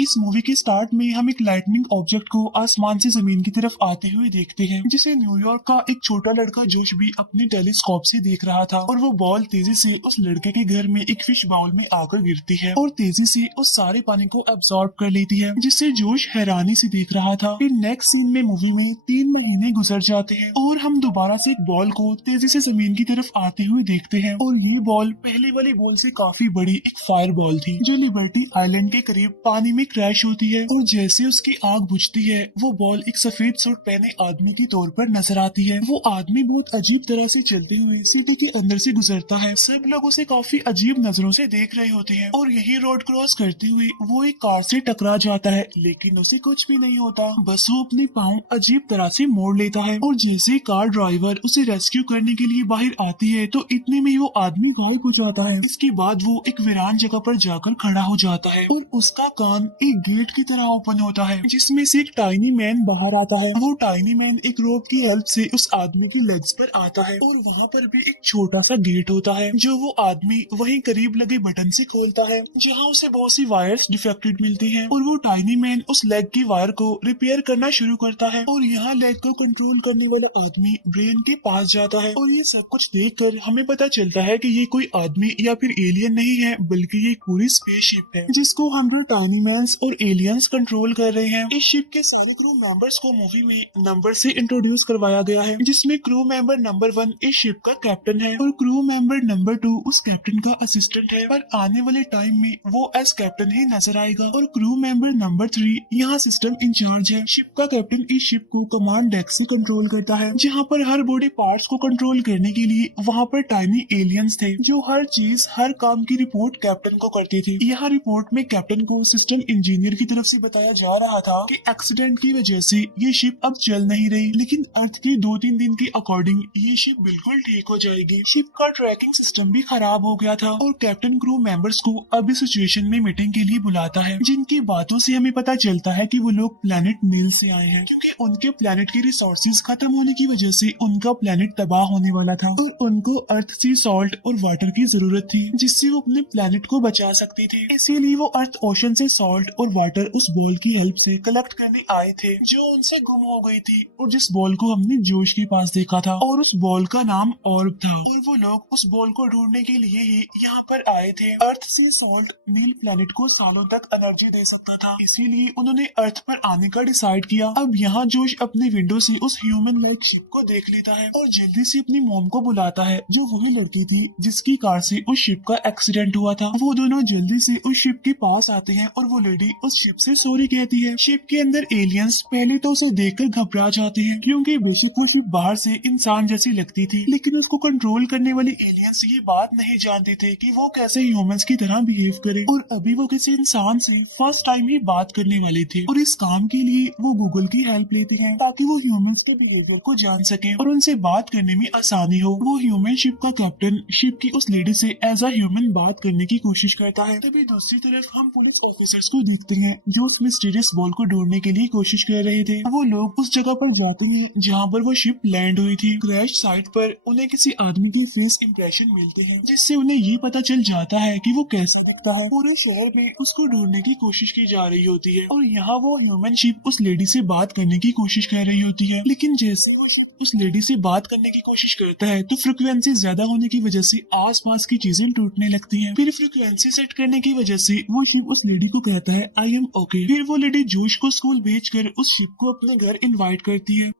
इस मूवी के स्टार्ट में हम एक लाइटनिंग ऑब्जेक्ट को आसमान से जमीन की तरफ आते हुए देखते हैं, जिसे न्यूयॉर्क का एक छोटा लड़का जोश भी अपने टेलीस्कोप से देख रहा था। और वो बॉल तेजी से उस लड़के के घर में एक फिश बाउल में आकर गिरती है और तेजी से उस सारे पानी को एब्सॉर्ब कर लेती है, जिससे जोश हैरानी से देख रहा था। फिर नेक्स्ट सीन में मूवी में 3 महीने गुजर जाते हैं और हम दोबारा से एक बॉल को तेजी से जमीन की तरफ आते हुए देखते हैं। और ये बॉल पहले वाली बॉल से काफी बड़ी एक फायर बॉल थी, जो लिबर्टी आइलैंड के करीब पानी में क्रैश होती है। और जैसे उसकी आग बुझती है, वो बॉल एक सफेद सूट पहने आदमी के तौर पर नजर आती है। वो आदमी बहुत अजीब तरह से चलते हुए सिटी के अंदर से गुजरता है। सब लोग उसे काफी अजीब नजरों से देख रहे होते हैं। और यही रोड क्रॉस करते हुए वो एक कार से टकरा जाता है, लेकिन उसे कुछ भी नहीं होता। बस वो अपने पाँव अजीब तरह से मोड़ लेता है। और जैसे कार ड्राइवर उसे रेस्क्यू करने के लिए बाहर आती है, तो इतने में ही वो आदमी गायब हो जाता है। इसके बाद वो एक वीरान जगह पर जाकर खड़ा हो जाता है और उसका कान एक गेट की तरह ओपन होता है, जिसमें से एक टाइनी मैन बाहर आता है। वो टाइनी मैन एक रोप की हेल्प से उस आदमी की लेग्स पर आता है और वहाँ पर भी एक छोटा सा गेट होता है, जो वो आदमी वहीं करीब लगे बटन से खोलता है, जहाँ उसे बहुत सी वायर्स डिफेक्टेड मिलती हैं। और वो टाइनी मैन उस लेग की वायर को रिपेयर करना शुरू करता है। और यहाँ लेग को कंट्रोल करने वाला आदमी ब्रेन के पास जाता है। और ये सब कुछ देखकर हमें पता चलता है कि ये कोई आदमी या फिर एलियन नहीं है, बल्कि ये पूरी स्पेसशिप है, जिसको हम टाइनी मैन्स और एलियंस कंट्रोल कर रहे हैं। इस शिप के सारे क्रू मेंबर्स को मूवी में नंबर से इंट्रोड्यूस करवाया गया है, जिसमें क्रू मेंबर नंबर 1 इस शिप का कैप्टन है और क्रू मेंबर नंबर 2 उस कैप्टन का असिस्टेंट है। पर आने वाले टाइम में वो एज कैप्टन ही नजर आएगा। और क्रू मेंबर नंबर 3 यहाँ सिस्टम इंचार्ज है। शिप का कैप्टन इस शिप को कमांड डेक से कंट्रोल करता है, जहाँ पर हर बॉडी पार्ट्स को कंट्रोल करने के लिए वहाँ पर टाइनी एलियंस थे, जो हर चीज हर काम की रिपोर्ट कैप्टन को करती थी। यह रिपोर्ट में कैप्टन को सिस्टम इंजीनियर की तरफ से बताया जा रहा था कि एक्सीडेंट की वजह से ये शिप अब चल नहीं रही, लेकिन अर्थ के 2-3 दिन के अकॉर्डिंग ये शिप बिल्कुल ठीक हो जाएगी। शिप का ट्रैकिंग सिस्टम भी खराब हो गया था और कैप्टन क्रू मेंबर्स को अब इस सिचुएशन में मीटिंग के लिए बुलाता है, जिनकी बातों से हमें पता चलता है कि वो लोग प्लेनेट नील से आए हैं, क्योंकि उनके प्लेनेट के रिसोर्सेज खत्म होने की वजह से उनका प्लेनेट तबाह होने वाला था और उनको अर्थ से सॉल्ट और वाटर की जरूरत थी, जिससे वो अपने प्लेनेट को बचा सकते थे। इसीलिए वो अर्थ ओशन से सॉल्ट और वाटर उस बॉल की हेल्प से कलेक्ट करने आए थे, जो उनसे गुम हो गई थी और जिस बॉल को हमने जोश के पास देखा था। और उस बॉल का नाम ऑर्ब था और वो लोग उस बॉल को ढूंढने के लिए ही यहाँ पर आए थे। अर्थ से सॉल्ट नील प्लेनेट को सालों तक एनर्जी दे सकता था, इसीलिए उन्होंने अर्थ पर आने का डिसाइड किया। अब यहाँ जोश अपने विंडो से उस ह्यूमन लाइक शिप को देख लेता है और जल्दी से अपनी मॉम को बुलाता है, जो वही लड़की थी जिसकी कार से उस शिप का एक्सीडेंट हुआ था। वो दोनों जल्दी से उस शिप के पास आते हैं और वो लेडी उस शिप से सॉरी कहती है। शिप के अंदर एलियंस पहले तो उसे देखकर घबरा जाते हैं, क्योंकि बेशक वो शिप बाहर से इंसान जैसी लगती थी, लेकिन उसको कंट्रोल करने वाले एलियंस ये बात नहीं जानते थे कि वो कैसे ह्यूमंस की तरह बिहेव करे। और अभी वो किसी इंसान से फर्स्ट टाइम ही बात करने वाले थे और इस काम के लिए वो गूगल की हेल्प लेते हैं, ताकि वो ह्यूमंस के बिहेवियर को जान सके और उनसे बात करने में आसानी हो। वो ह्यूमन शिप का कैप्टन शिप की उस लेडी से एज अ ह्यूमन बात करने की कोशिश करता है। तभी दूसरी तरफ हम पुलिस ऑफिसर्स को देखते हैं, जो उस मिस्टीरियस बॉल को ढूंढने के लिए कोशिश कर रहे थे। वो लोग उस जगह पर जाते हैं जहाँ पर वो शिप लैंड हुई थी। क्रैश साइट पर उन्हें किसी आदमी के फेस इंप्रेशन मिलते हैं, जिससे उन्हें ये पता चल जाता है कि वो कैसा दिखता है। पूरे शहर में उसको ढूंढने की कोशिश की जा रही होती है और यहाँ वो ह्यूमन शिप उस लेडी से बात करने की कोशिश कर रही होती है, लेकिन जैसे वो उस लेडी से बात करने की कोशिश करता है तो फ्रिक्वेंसी ज्यादा होने की वजह से आसपास की चीजें टूटने लगती हैं। फिर फ्रिक्वेंसी सेट करने की वजह से वो शिप उस लेडी को कहता है आई एम ओके। फिर वो लेडी जोश को स्कूल भेजकर उस शिप को अपने घर इनवाइट करती है।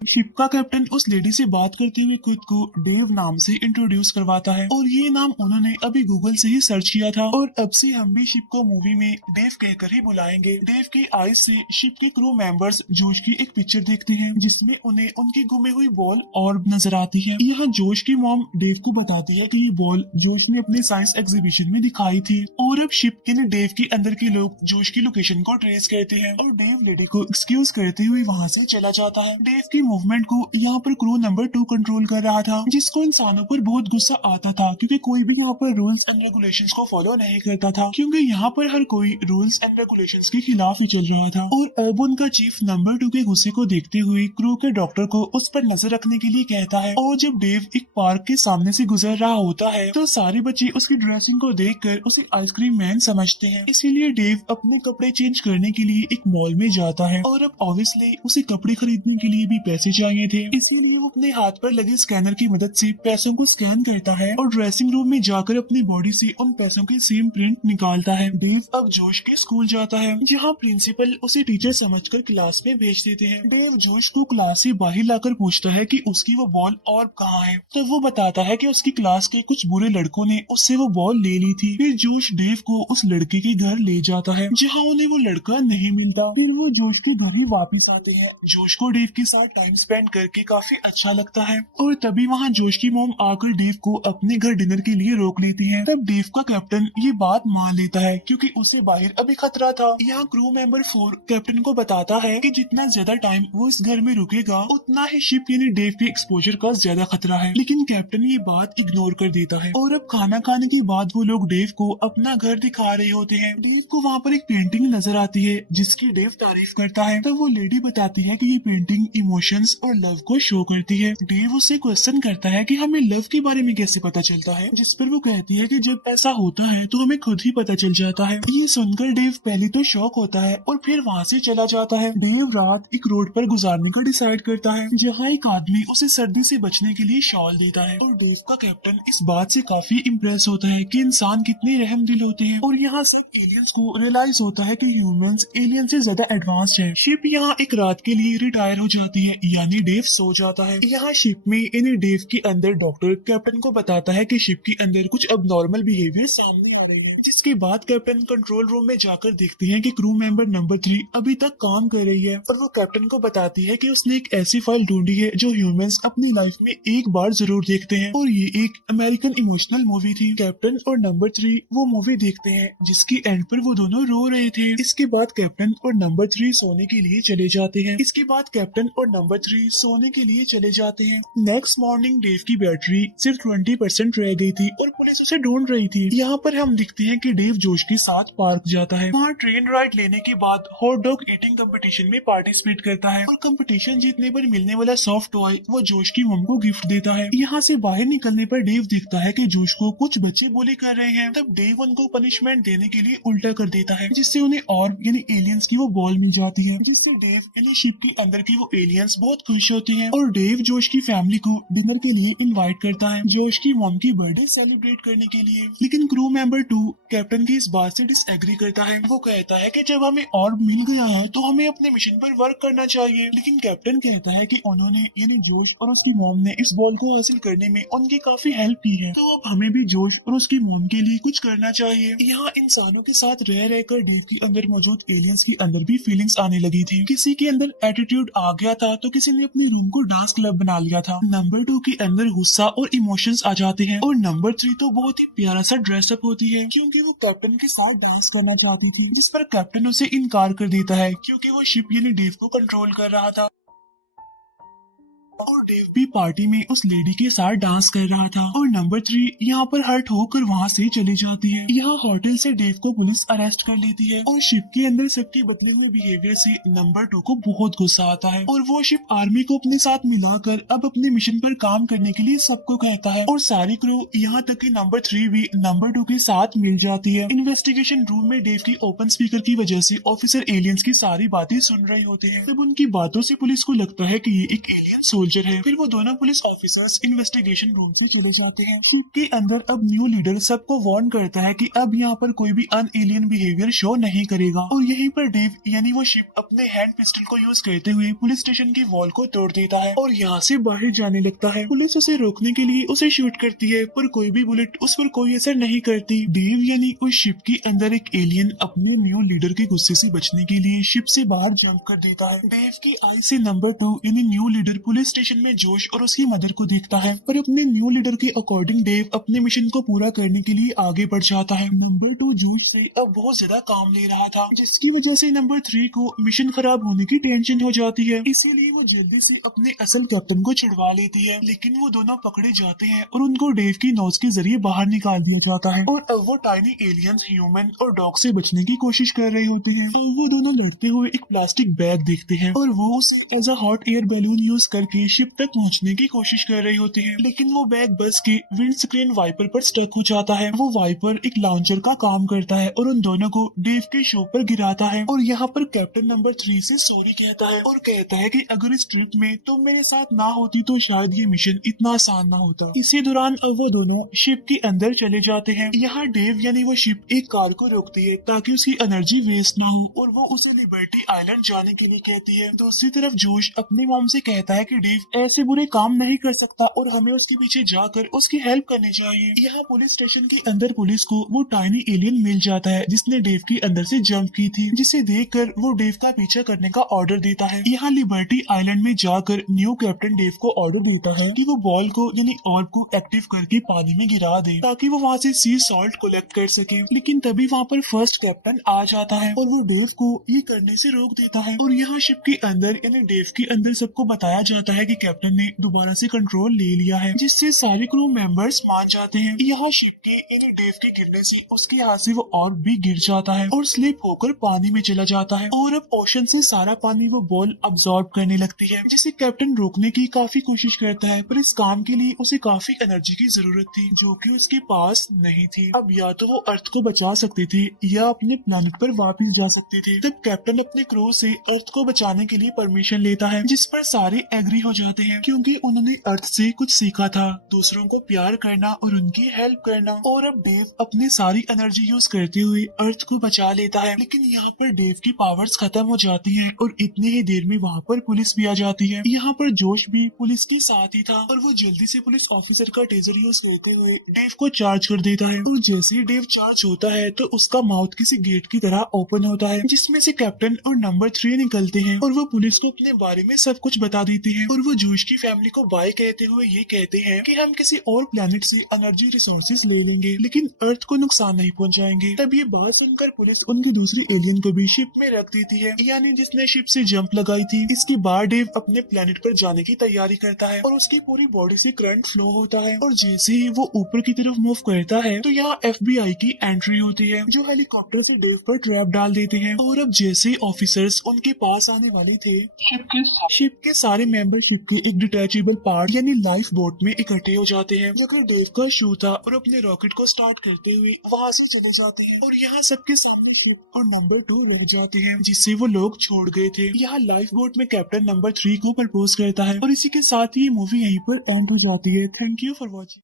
शिप का कैप्टन उस लेडी से बात करते हुए खुद को डेव नाम से इंट्रोड्यूस करवाता है और ये नाम उन्होंने अभी गूगल से ही सर्च किया था और अब से हम भी शिप को मूवी में डेव कहकर ही बुलाएंगे। डेव की आईज से शिप के क्रू मेंबर्स जोश की एक पिक्चर देखते हैं, जिसमें उन्हें उनकी गुमे हुई बॉल ऑर्ब नजर आती है। यहाँ जोश की मॉम डेव को बताती है कि ये बॉल जोश ने अपने साइंस एग्जीबिशन में दिखाई थी और अब शिप के डेव के अंदर के लोग जोश की लोकेशन को ट्रेस करते हैं और डेव लेडी को एक्सक्यूज करते हुए वहाँ से चला जाता है। डेव की मूवमेंट को यहाँ पर क्रू नंबर 2 कंट्रोल कर रहा था, जिसको इंसानों पर बहुत गुस्सा आता था क्योंकि कोई भी यहाँ पर रूल्स एंड रेगुलेशंस को फॉलो नहीं करता था, क्योंकि यहाँ पर हर कोई रूल्स एंड रेगुलेशंस के खिलाफ ही चल रहा था। और अब उनका चीफ नंबर 2 के गुस्से को देखते हुए क्रू के डॉक्टर को उस पर नजर रखने के लिए कहता है। और जब डेव एक पार्क के सामने से गुजर रहा होता है तो सारे बच्चे उसकी ड्रेसिंग को देखकर उसे आइसक्रीम मैन समझते हैं, इसीलिए डेव अपने कपड़े चेंज करने के लिए एक मॉल में जाता है। और अब ऑब्वियसली उसे कपड़े खरीदने के लिए भी पैसे चाहिए थे, इसीलिए वो अपने हाथ पर लगे स्कैनर की मदद से पैसों को स्कैन करता है और ड्रेसिंग रूम में जाकर अपनी बॉडी से उन पैसों के सेम प्रिंट निकालता है। डेव अब जोश के स्कूल जाता है, जहाँ प्रिंसिपल उसे टीचर समझकर क्लास में भेज देते हैं। डेव जोश को क्लास से बाहर लाकर पूछता है कि उसकी वो बॉल और कहाँ है, तो वो बताता है कि उसकी क्लास के कुछ बुरे लड़कों ने उससे वो बॉल ले ली थी। फिर जोश डेव को उस लड़के के घर ले जाता है, जहाँ उन्हें वो लड़का नहीं मिलता। फिर वो जोश के घर ही वापिस आते हैं। जोश को डेव के साथ टाइम स्पेंड करके काफी अच्छा लगता है। और तभी वहाँ जोश की मॉम आकर डेव को अपने घर डिनर के लिए रोक लेती है। तब डेव का कैप्टन ये बात मान लेता है क्योंकि उसे बाहर अभी खतरा था। यहाँ क्रू मेंबर 4 कैप्टन को बताता है कि जितना ज्यादा टाइम वो इस घर में रुकेगा उतना ही शिप यानी डेव के एक्सपोजर का ज्यादा खतरा है, लेकिन कैप्टन ये बात इग्नोर कर देता है। और अब खाना खाने के बाद वो लोग डेव को अपना घर दिखा रहे होते हैं। डेव को वहाँ पर एक पेंटिंग नजर आती है जिसकी डेव तारीफ करता है। तब वो लेडी बताती है कि ये पेंटिंग इमोशंस और लव को शो करती है। डेव उससे क्वेश्चन करता है कि हमें लव के बारे में कैसे पता चलता है, जिस पर वो कहती है कि जब ऐसा होता है तो हमें खुद ही पता चल जाता है। ये सुनकर डेव पहले तो शॉक होता है और फिर वहाँ से चला जाता है। डेव रात एक रोड पर गुजारने का डिसाइड करता है, जहाँ एक आदमी उसे सर्दी से बचने के लिए शॉल देता है। और डेव का कैप्टन इस बात से काफी इम्प्रेस होता है कि इंसान कितने रहम दिल होते हैं। और यहाँ सब एलियंस को रियलाइज होता है कि ह्यूमंस एलियन से ज्यादा एडवांस्ड है। शिप यहाँ एक रात के लिए रिटायर हो जाती है, यानी डेव सो जाता है। यहाँ शिप में यानी डेव के अंदर डॉक्टर कैप्टन को बताता है कि शिप के अंदर कुछ अबनॉर्मल बिहेवियर सामने आ रहे हैं, जिसके बाद कैप्टन कंट्रोल रूम में जाकर देखते हैं कि क्रू मेंबर नंबर 3 अभी तक काम कर रही है। और वो कैप्टन को बताती है कि उसने एक ऐसी फाइल ढूंढी है जो ह्यूमंस अपनी लाइफ में एक बार जरूर देखते हैं, और ये एक अमेरिकन इमोशनल मूवी थी। कैप्टन और नंबर 3 वो मूवी देखते हैं जिसकी एंड पर वो दोनों रो रहे थे। इसके बाद कैप्टन और नंबर 3 सोने के लिए चले जाते हैं। नेक्स्ट मॉर्निंग डेव की बैटरी सिर्फ 20% रह गई थी और पुलिस उसे ढूंढ रही थी। यहाँ पर हम दिखते हैं कि डेव जोश के साथ पार्क जाता है। वहाँ ट्रेन राइड लेने के बाद हॉट डॉग ईटिंग कंपटीशन में पार्टिसिपेट करता है और कंपटीशन जीतने पर मिलने वाला सॉफ्ट टॉय वो जोश की मम को गिफ्ट देता है। यहाँ से बाहर निकलने पर डेव देखता है कि जोश को कुछ बच्चे बुली कर रहे हैं। तब डेव उनको पनिशमेंट देने के लिए उल्टा कर देता है, जिससे उन्हें और यानी एलियंस की वो बॉल मिल जाती है, जिससे डेव यानी शिप के अंदर की वो एलियंस बहुत खुश होते हैं। और डेव जोश की फैमिली को डिनर के लिए इनवाइट करता है, जोश की मॉम की बर्थडे सेलिब्रेट करने के लिए। लेकिन क्रू मेंबर 2 कैप्टन की इस बात से डिसएग्री करता है। वो कहता है कि जब हमें और मिल गया है तो हमें अपने मिशन पर वर्क करना चाहिए। लेकिन कैप्टन कहता है कि उन्होंने यानी जोश और उसकी मॉम ने इस बॉल को हासिल करने में उनकी काफी हेल्प की है, तो अब हमें भी जोश और उसकी मॉम के लिए कुछ करना चाहिए। यहाँ इंसानों के साथ रह रहकर डेव के अंदर मौजूद एलियंस के अंदर भी फीलिंग्स आने लगी थी। किसी के अंदर एटीट्यूड आ गया था तो किसी ने अपनी रूम को डांस क्लब बना लिया था। नंबर 2 के अंदर गुस्सा और इमोशंस आ जाते हैं। और नंबर 3 तो बहुत ही प्यारा सा ड्रेसअप होती है क्योंकि वो कैप्टन के साथ डांस करना चाहती थी, जिस पर कैप्टन उसे इनकार कर देता है क्योंकि वो शिप यानी डेव को कंट्रोल कर रहा था। और डेव भी पार्टी में उस लेडी के साथ डांस कर रहा था। और नंबर 3 यहाँ पर हर्ट होकर वहाँ से चली जाती है। यहाँ होटल से डेव को पुलिस अरेस्ट कर लेती है और शिप के अंदर सबके बदले हुए बिहेवियर से नंबर 2 को बहुत गुस्सा आता है और वो शिप आर्मी को अपने साथ मिलाकर अब अपने मिशन पर काम करने के लिए सबको कहता है। और सारी क्रू यहाँ तक कि नंबर 3 भी नंबर 2 के साथ मिल जाती है। इन्वेस्टिगेशन रूम में डेव की ओपन स्पीकर की वजह से ऑफिसर एलियंस की सारी बातें सुन रहे होते हैं। तब उनकी बातों से पुलिस को लगता है कि ये एक एलियन सोल्जर है। फिर वो दोनों पुलिस ऑफिसर्स इन्वेस्टिगेशन रूम से चले जाते हैं। शिप के अंदर अब न्यू लीडर सबको वार्न करता है कि अब यहाँ पर कोई भी अन एलियन बिहेवियर शो नहीं करेगा। और यहीं पर डेव यानी वो शिप अपने हैंड पिस्टल को यूज करते हुए पुलिस स्टेशन की वॉल को तोड़ देता है और यहाँ से बाहर जाने लगता है। पुलिस उसे रोकने के लिए उसे शूट करती है पर कोई भी बुलेट उस पर कोई असर नहीं करती। डेव यानी उस शिप के अंदर एक एलियन अपने न्यू लीडर के गुस्से से बचने के लिए शिप से बाहर जंप कर देता है। डेव की आई से नंबर 2 यानी न्यू लीडर पुलिस स्टेशन में जोश और उसकी मदर को देखता है पर अपने न्यू लीडर के अकॉर्डिंग डेव अपने मिशन को पूरा करने के लिए आगे बढ़ जाता है। नंबर 2 जोश से अब बहुत ज्यादा काम ले रहा था जिसकी वजह से नंबर 3 को मिशन खराब होने की टेंशन हो जाती है, इसीलिए वो जल्दी से अपने असल कैप्टन को छुड़वा लेती है। लेकिन वो दोनों पकड़े जाते हैं और उनको डेव की नोज के जरिए बाहर निकाल दिया जाता है और अब वो टाइनी एलियंस ह्यूमन और डॉग से बचने की कोशिश कर रहे होते हैं। तो वो दोनों लड़ते हुए एक प्लास्टिक बैग देखते हैं और वो उसे as a hot air balloon use करके शिप तक पहुंचने की कोशिश कर रहे होते हैं। लेकिन वो बैग बस के विंड स्क्रीन वाइपर पर स्टक हो जाता है। वो वाइपर एक लॉन्चर का काम करता है और उन दोनों को डेव के शो पर गिराता है और यहाँ पर कैप्टन नंबर 3 से सॉरी कहता है और कहता है कि अगर इस ट्रिप में तुम मेरे साथ ना होती तो शायद ये मिशन इतना आसान ना होता। इसी दौरान अब वो दोनों शिप के अंदर चले जाते हैं। यहाँ डेव यानी वो शिप एक कार को रोकती है ताकि उसकी एनर्जी वेस्ट ना हो और वो उसे लिबर्टी आइलैंड जाने के लिए कहती है। दूसरी तरफ जोश अपनी मॉम से कहता है कि डेव ऐसे बुरे काम नहीं कर सकता और हमें उसके पीछे जाकर उसकी हेल्प करनी चाहिए। यहाँ पुलिस स्टेशन के अंदर पुलिस को वो टाइनी एलियन मिल जाता है जिसने डेव के अंदर से जंप की थी, जिसे देखकर वो डेव का पीछा करने का ऑर्डर देता है। यहाँ लिबर्टी आइलैंड में जाकर न्यू कैप्टन डेव को ऑर्डर देता है कि वो बॉल को यानी ऑर्ब को एक्टिव करके पानी में गिरा दे ताकि वो वहाँ से सी सॉल्ट कलेक्ट कर सके। लेकिन तभी वहाँ पर फर्स्ट कैप्टन आ जाता है और वो डेव को ये करने से रोक देता है और यहाँ शिप के अंदर यानी डेव के अंदर सबको बताया जाता है कि कैप्टन ने दोबारा से कंट्रोल ले लिया है, जिससे सारे क्रू मेंबर्स मान जाते हैं। यहाँ शिप के यानी डेव के गिरने से उसके हाथ से वो ऑर्ब भी गिर जाता है और स्लिप होकर पानी में चला जाता है और अब ओशन से सारा पानी वो बॉल अब्सॉर्ब करने लगती है, जिसे कैप्टन रोकने की काफी कोशिश करता है पर इस काम के लिए उसे काफी एनर्जी की जरूरत थी जो कि उसके पास नहीं थी। अब या तो वो अर्थ को बचा सकते थे या अपने प्लेनेट पर वापस जा सकते थे। तब कैप्टन अपने क्रू से अर्थ को बचाने के लिए परमिशन लेता है जिस पर सारे एग्री हो जाते हैं क्योंकि उन्होंने अर्थ से कुछ सीखा था, दूसरों को प्यार करना और उनकी हेल्प करना। और अब डेव अपनी सारी एनर्जी यूज करते हुए अर्थ को बचा लेता है। लेकिन यहाँ पर डेव की पावर्स खत्म हो जाती है और इतने ही देर में वहाँ पर पुलिस भी आ जाती है। यहाँ पर जोश भी पुलिस के साथ ही था और वो जल्दी से पुलिस ऑफिसर का टेजर यूज करते हुए डेव को चार्ज कर देता है और जैसे ही डेव चार्ज होता है तो उसका माउथ किसी गेट की तरह ओपन होता है जिसमें से कैप्टन और नंबर 3 निकलते हैं और वो पुलिस को अपने बारे में सब कुछ बता देते हैं और वो जोश की फैमिली को बाय कहते हुए ये कहते हैं कि हम किसी और प्लेनेट से एनर्जी रिसोर्सेज ले लेंगे लेकिन अर्थ को नुकसान नहीं पहुंचाएंगे। तब ये बात सुनकर पुलिस उनकी दूसरी एलियन को भी शिप में रख देती है यानी जिसने शिप से जंप लगाई थी। इसके बाद डेव अपने प्लेनेट पर जाने की तैयारी करता है और उसकी पूरी बॉडी से करंट फ्लो होता है और जैसे ही वो ऊपर की तरफ मूव करता है तो यहाँ FBI की एंट्री होती है जो हेलीकॉप्टर से डेव पर ट्रैप डाल देते हैं। और अब जैसे ऑफिसर्स उनके पास आने वाले थे शिप के सारे मेंबर शिप के एक डिटैचेबल पार्ट यानी लाइफ बोट में इकट्ठे हो जाते हैं जगह डेव का शू था और अपने रॉकेट को स्टार्ट करते हुए वहाँ से चले जाते हैं और यहाँ सबके सामने शिप और नंबर 2 रह जाते हैं जिससे वो लोग छोड़ गए थे। यहाँ लाइफ बोट में कैप्टन नंबर 3 को प्रपोज करता है और इसी के साथ ही मूवी यहीं पर एंड हो जाती है। Thank you for watching.